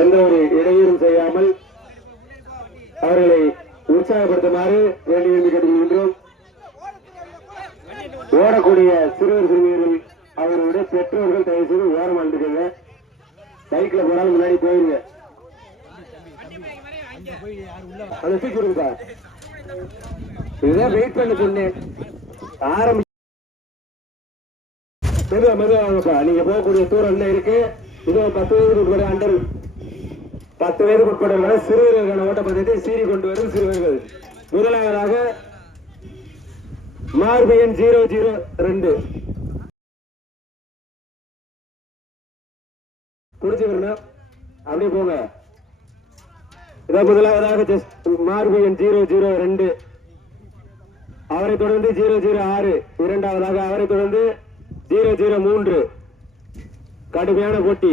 எந்த ஒரு இடையூறும் செய்யாமல் அவர்களை உற்சாகப்படுத்துமாறு வேண்டிய கேட்டுக்கொள்கின்றோம். ஓடக்கூடிய சிறுவர் சிறுமியர்கள் அவர்களுடைய பெற்றோர்கள் தயவு செய்து ஓரம் வந்துருங்க. பைக்ல போனாலும் முன்னாடி போயிருங்க. அதை தூக்கி விடுங்கப்பா. இதுதான் வெயிட் பண்ண சொன்னேன். ஆரம்பி மெதுவாங்கப்பா. நீங்க போகக்கூடிய தூரம் என்ன இருக்கு? இது 10 வயதுக்கு உட்பட அண்டர் 10 வயதுக்கு உட்பட சிறுவர்களுக்கான ஓட்டப்பந்தயத்தை சீறி கொண்டு வரும் சிறுவர்கள். முதலாவதாக மார்பியன் 002 குடிச்சுக்கணும். அப்படியே போங்க. இதான் முதலாவதாக மார்பியன் 002. அவரை தொடர்ந்து 006. இரண்டாவதாக அவரை தொடர்ந்து 003. கடுமையான போட்டி.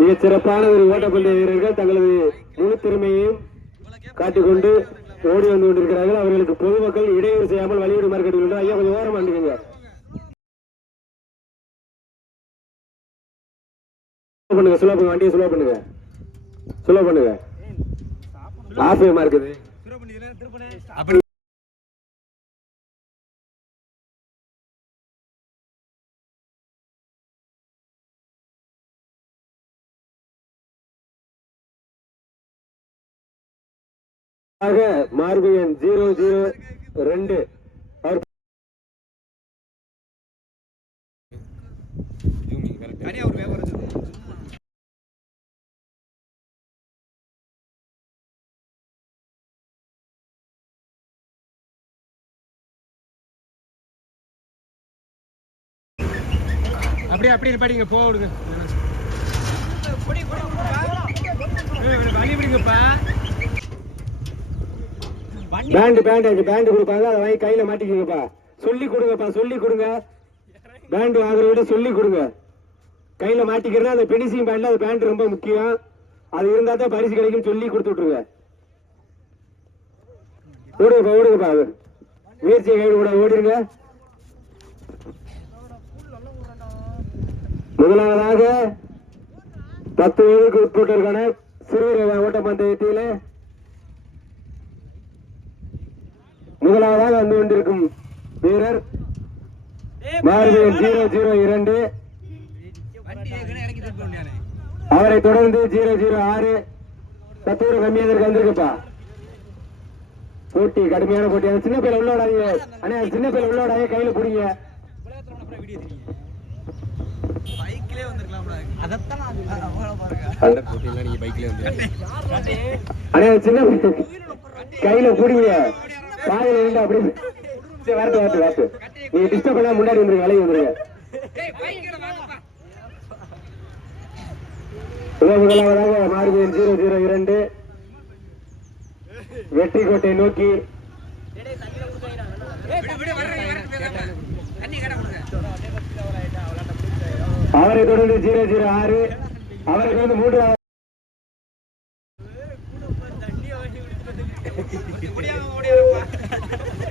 மிகச் சிறப்பான ஒரு ஓட்டப்பந்தய வீரர்கள் தங்களது முழு திறமையையும் காட்டிக்கொண்டு ஓடி வந்து கொண்டிருக்கிறார்கள். அவர்களுக்கு பொதுமக்கள் இடையூறு செய்யாமல் வழிவிடுமாறு கேட்டுக்கொண்டு ஐயா கொஞ்சம் ஓரம் வந்துக்குங்க. பண்ணுங்க, சுலோ பண்ணுங்க, வண்டியை சுலோ பண்ணுங்க, சுலோ பண்ணுங்க. ஆஃபேமா இருக்குது. மார்பியன் 002 அப்படியே அப்படியே படிங்க போ விடுங்க. பேண்ட் கொடுப்பாங்க. அதை வாங்கி கையில மாட்டிக்கங்கப்பா. சொல்லி கொடுங்கப்பா, சொல்லி கொடுங்க. பேண்ட் வாங்குற விட சொல்லி கொடுங்க. கையில மாட்டிக்கிறதா அந்த பெனிசிங் பேண்ட்ல அந்த பேண்ட் ரொம்ப முக்கியம். அது இருந்தா தான் பரிசு கிடைக்கும். சொல்லி கொடுத்து விட்டுருங்க. ஓடுங்கப்பா, ஓடுங்கப்பா. முயற்சியை கைடு கூட ஓடிருங்க. முதலாவதாக 10 வயதுக்கு உட்பட்டோருக்கான சிறுவர் ஓட்டப்பந்தயத்திலே முதலாவதாக வந்து கொண்டிருக்கும் வீரர் மார்பியன் 002. அவரை தொடர்ந்து 006. 10 கம்மியாக வந்திருக்குப்பா. போட்டி கடுமையான போட்டி. அந்த சின்ன பையில உள்ளோடாதீங்க. அண்ணா சின்ன பையில உள்ளோடாதீங்க. கையில பிடிங்க. கையில பிடிங்க. பாதையில இருந்து அப்படி வரட்டு. நீங்க டிஸ்டர்ப் பண்ணா முன்னாடி வந்துருங்க, விலகி வந்துருங்க. முதலாவதாக மார்பியன் 002 வெற்றி கோட்டை நோக்கி அவரை தொடர்ந்து 006. அவரை தொடர்ந்து 3.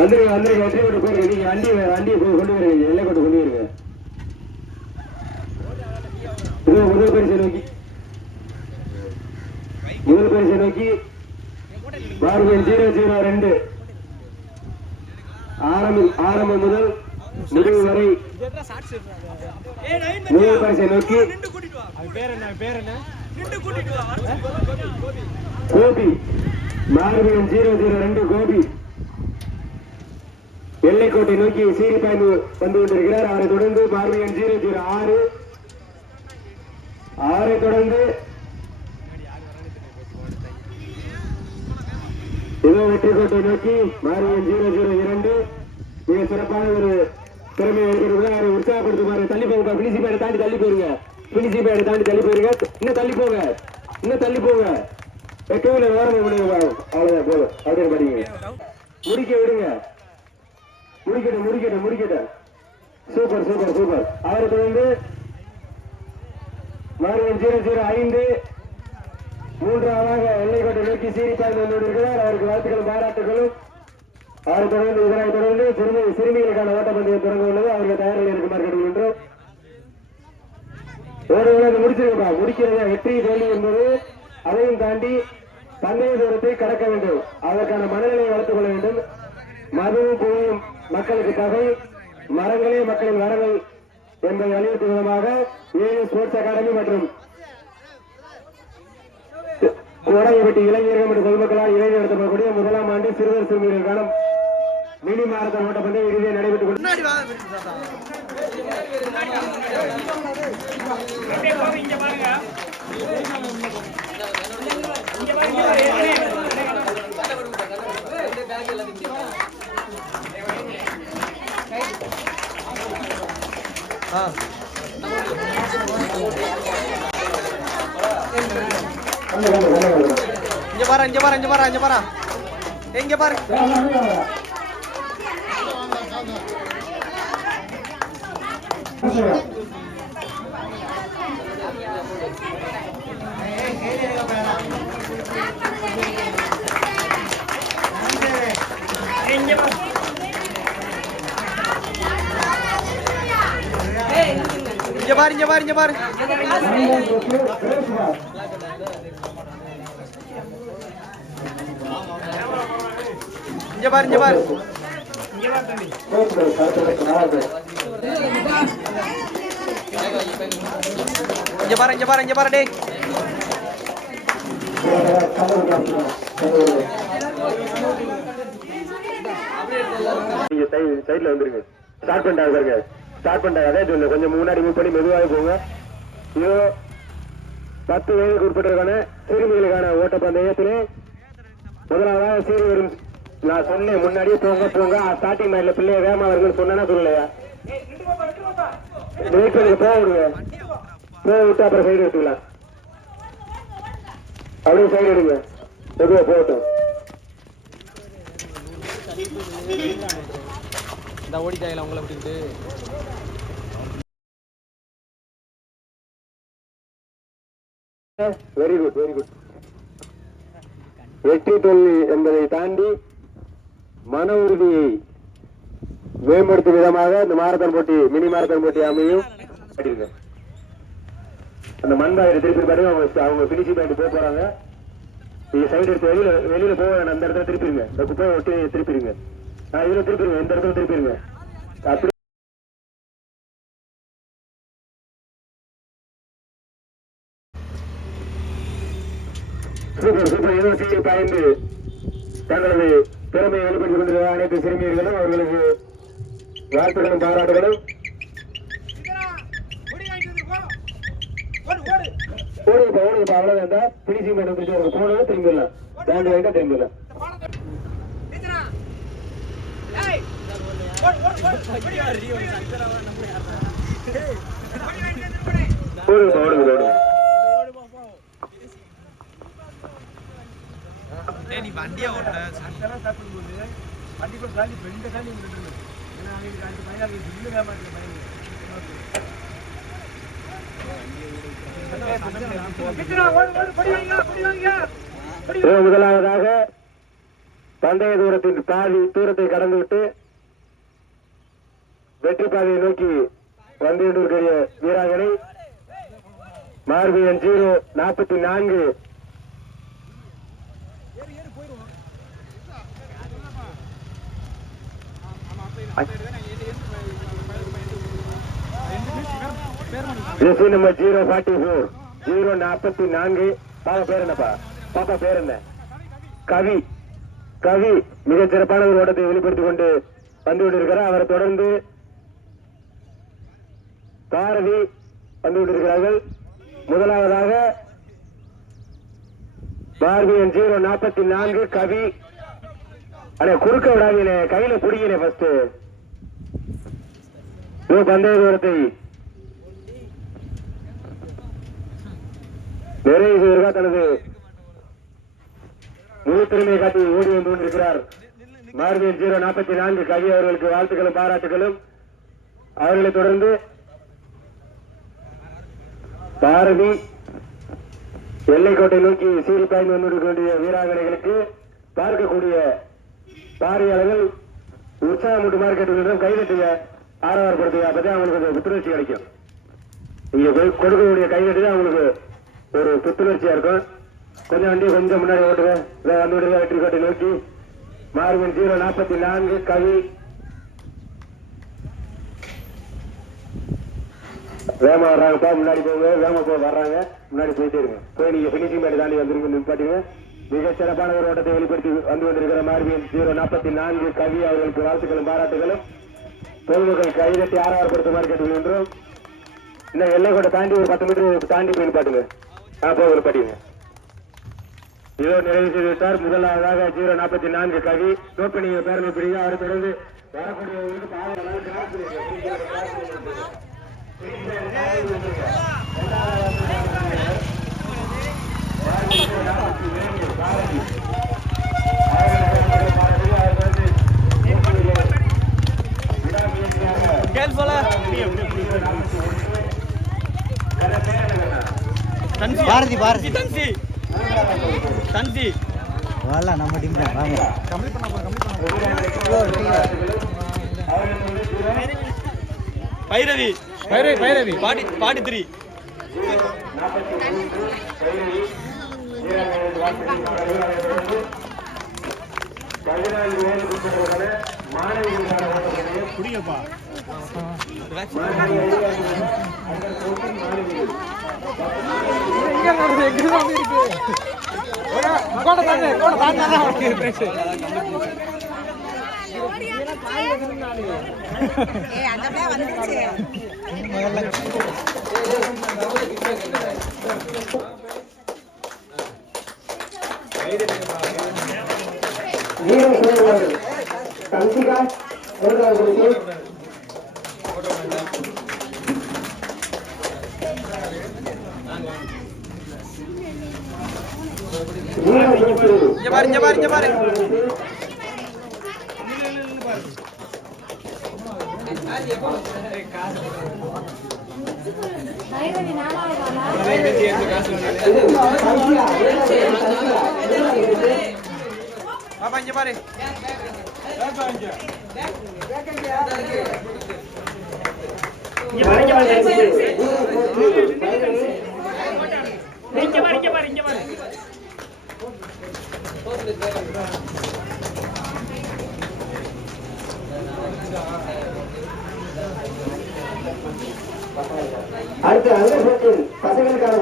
வந்துருங்க வெற்றி கோட்டை போயிருங்க. நீங்க வண்டியை கொண்டு வருவீங்க. எல்லை கோட்டை கொண்டு வருவீங்க. முதல் பரிசை நோக்கி மார்பியன் 002 ஆரம்பம் முதல் முடிவு வரை முதல் பரிசை நோக்கி கோபி. மார்பியன் 002 கோபி எல்லைக்கோட்டை நோக்கி சீறி பாய்ந்து வந்து கொண்டிருக்கிறார். அவரை தொடர்ந்து மார்பியன் 006. அவரை தொடர்ந்து இதோ வெற்றி கோட்டை நோக்கி மார்பியன் 002 மிக சிறப்பான ஒரு திறமையை இருக்கிறது. அவரை உற்சாகப்படுத்துமாறு தள்ளி போங்க. பினிசி பேடை தாண்டி தள்ளி போயிருங்க. பினிசி பேடை தாண்டி தள்ளி போயிருங்க. இன்னும் தள்ளி போங்க, இன்னும் தள்ளி போங்க. வைக்கவில்லை ஓரம் முடியுங்க. அவ்வளவுதான் போதும். அப்படின்னு படிங்க. முடிக்க விடுங்க. முடிக்கட்டும். சூப்பர். அவரை தொடர்ந்து மார்பியன் 005 மூன்றாவதாக எல்லைக்கோட்டை நோக்கி சீறி பாய்ந்து கொண்டிருக்கிறார். அவருக்கு வாழ்த்துக்களும் பாராட்டுகளும். அவரை தொடர்ந்து இதனை தொடர்ந்து சிறுமிகளுக்கான ஓட்டப்பந்தயம் தொடங்க உள்ளது. அவருக்கு தயாரில் இருக்குமாறு கேட்டுக்கொள்கின்றோம். ஓடுகளை முடிச்சிருக்கப்பா. முடிக்கிறத வெற்றி தோல்வி என்பது அதையும் தாண்டி பந்தய தூரத்தை கடக்க வேண்டும். அதற்கான மனநிலையை வளர்த்துக் கொள்ள வேண்டும். மதுவும் புகையும் மக்களுக்கு தகை, மரங்களே மக்களின் வரவை என்பதை வலியுறுத்தும் விதமாக ஏழு ஸ்போர்ட்ஸ் அகாடமி மற்றும் கோடையப்பட்டி இளைஞர்கள் மற்றும் பொதுமக்களால் இணைந்து நடத்தப்படக்கூடிய முதலாம் ஆண்டு சிறுவர் சிறுமிகளுக்கான மினி மாரத்தான் ஓட்டப்பந்தயம் இறுதியை நடைபெற்றுக் இங்க பாரு இங்க பாரு இங்க பாரு இங்க பாரு எங்க பாரு இங்க பாரு இங்க பாரு இங்க பாரு இங்க பாரு இங்க பாரு இங்க பாரு இங்க பாரு இங்க பாரு டேய் சைட்ல வந்துருங்க. ஸ்டார்ட் பண்ணிட்டாங்க பாருங்க. ஸ்டார்ட் பண்ணிட்டாங்க. அதே சொல்லு கொஞ்சம் முன்னாடி மூவ் பண்ணி மெதுவாக போங்க. இதோ 10 வயதுக்கு உட்பட்டவர்களுக்கான சிறுமிகளுக்கான ஓட்டப்பந்தயத்திலே முதலாவதாக சீரி வரும். நான் சொன்னேன் முன்னாடியே போங்க போங்க. ஸ்டார்டிங் மைண்ட்ல பிள்ளைய வேகமா வருங்கன்னு சொன்னா சொல்லலையா? வெயிட் பண்ணுங்க. போக விடுங்க. போக விட்டு அப்புறம் சைடு எடுத்துக்கலாம். அப்படியே சைடு எடுங்க. மெதுவா போகட்டும். இந்த ஓடிட்டாயில உங்களை விட்டுக்கிட்டு வெரி குட் வெரி குட். வெற்றி தோல்வி என்பதை தாண்டி மன உறுதியை மேம்படுத்தும் விதமாக இந்த மாரத்தான் போட்டி மினி மாரத்தான் போட்டி அமையும். அந்த மண்பாயிர திருப்பி பாருங்க. அவங்க பினிஷிங் பாயிண்ட் போக போறாங்க. நீங்க சைடு எடுத்து வெளியில போக வேணும். அந்த இடத்துல திருப்பிடுங்க. இந்த குப்பையை ஒட்டி திருப்பிடுங்க. இதுல திருப்பிடுங்க. இந்த இடத்துல திருப்பிடுங்க. அப்படி சூப்பர் சூப்பர். யூனிவர்சிட்டியை பாய்ந்து தங்களது திறமையை வெளிப்படுத்திக் கொண்டிருக்கிற அனைத்து சிறுமியர்களும் அவர்களுக்கு வாழ்த்துக்களும் பாராட்டுகளும். ஓடுங்கப்பா ஓடுங்கப்பா. அவ்வளவுதான். பினிஷிங் பண்ண போனது திரும்பிடலாம். பேண்ட் வாங்கிட்டா திரும்பிடலாம். ஓடுங்கப்பா ஓடுங்க ஓடுங்க. நீ வண்டியா ஓட்டுற முதலாவதாக பந்தய தூரத்தின் பாதி தூரத்தை கடந்துவிட்டு வெற்றி பாதையை நோக்கி வந்து கொண்டிருக்கிற வீராங்கனை மார்பியன் 044 ஜெர்சி நம்பர் 044 044. பாப்பா பேர் என்னப்பா? பாப்பா பேர் என்ன? கவி. கவி மிகச் சிறப்பான ஒரு ஓட்டத்தை வெளிப்படுத்திக் கொண்டு வந்து கொண்டிருக்கிறார். அவரை தொடர்ந்து பாரதி வந்து கொண்டிருக்கிறார்கள். முதலாவதாக பார்பியன் 044 கவி. அட குறுக்க விடாதீங்க. கையில பிடிக்கிறேன் ஃபர்ஸ்ட். பந்தய தூரத்தை நிறைவு செய்வதற்காக தனது முழு திறமையை காட்டி ஓடி வந்து கொண்டிருக்கிறார். மார்பியன் 044 கவி அவர்களுக்கு வாழ்த்துக்களும் பாராட்டுகளும். அவர்களை தொடர்ந்து பாரதி எல்லைக்கோட்டை நோக்கி சீறி பாய்ந்து வந்திருக்கக்கூடிய வீராங்கனைகளுக்கு பார்க்கக்கூடிய பார்வையாளர்கள் உற்சாகம் மட்டுமாறு கேட்டுக்கொண்டு கைதட்டுங்க, ஆரவாரப்படுத்துங்க. அப்பதான் அவங்களுக்கு புத்துணர்ச்சி கிடைக்கும். நீங்க போய் கொடுக்கக்கூடிய கைகட்டி தான் உங்களுக்கு ஒரு புத்துணர்ச்சியா இருக்கும். கொஞ்சம் வண்டியை கொஞ்சம் முன்னாடி ஓட்டுங்க. இதை வந்து விடுங்க. வெற்றி கோட்டை நோக்கி மாறுவன் 044 கவி வேமா வர்றாங்கப்பா. முன்னாடி போங்க. வேமா போய் வர்றாங்க. முன்னாடி போயிட்டே இருங்க. போய் நீங்க பினிஷிங் மேட் தாண்டி வந்துருங்க. நிப்பாட்டுங்க. மிக சிறப்பான ஒரு ஓட்டத்தை வெளிப்படுத்தி வந்து கொண்டிருக்கிற மாறுவியன் 044 கவி அவர்களுக்கு வாழ்த்துக்களும் பாராட்டுகளும். பொதுமக்கள் கைதட்டி ஆரவாரப்படுத்துமாறு கேட்டுக்கொள்கின்றோம். இன்னும் எல்லை கூட தாண்டி ஒரு 10 மீட்டர் தாண்டி போய் நிப்பாட்டுங்க. போய் நிப்பாட்டிங்க. இதோ நிறைவு செய்து விட்டார். முதலாவதாக 044 கவி ஸ்டோப் நீங்க பேரமை பிடிங்க. அவரை தொடர்ந்து வரக்கூடியவர்களுக்கு பாரதி பாரதி தன்சி வாழ நம்ம டீம் தான் வாங்க. பைரவி பைரவி பாடி 3 புரியப்பா இங்க பாரு பாப்பா இங்க பாரு. அடுத்து அங்கத்தில் பசங்களுக்கான